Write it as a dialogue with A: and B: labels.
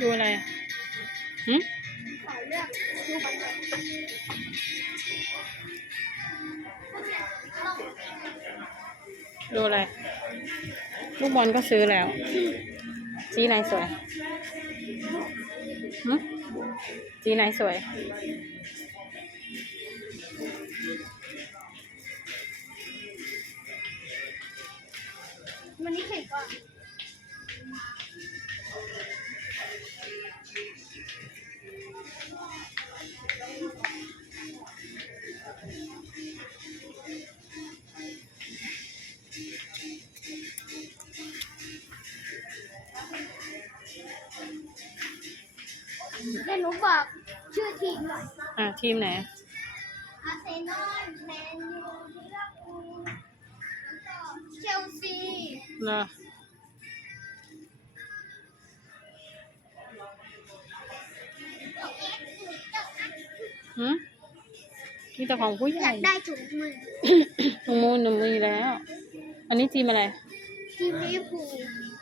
A: ดูอะไรหืม
B: ขอเลือกดู
A: อะไร ลูกบอลก็ซื้อแล้วสีไหนสวยหืมสีไหนสวย
B: มันนี่เข็ดก่อน เดี๋ยวหนูบอกชื่อทีมหน่อย
A: อะทีมไหน
B: อาร์เซนอลแมนยูลิเวอร์พูลแล้วก็เชลซี
A: เหรอหืมมีแต่ของผู้ให
B: อ
A: ญ่
B: ยากได้ถุงมือ
A: ตรงมูลหนูมีแล้ว อันนี้ทีมอะไร
B: ทีมลิเวอร์พูล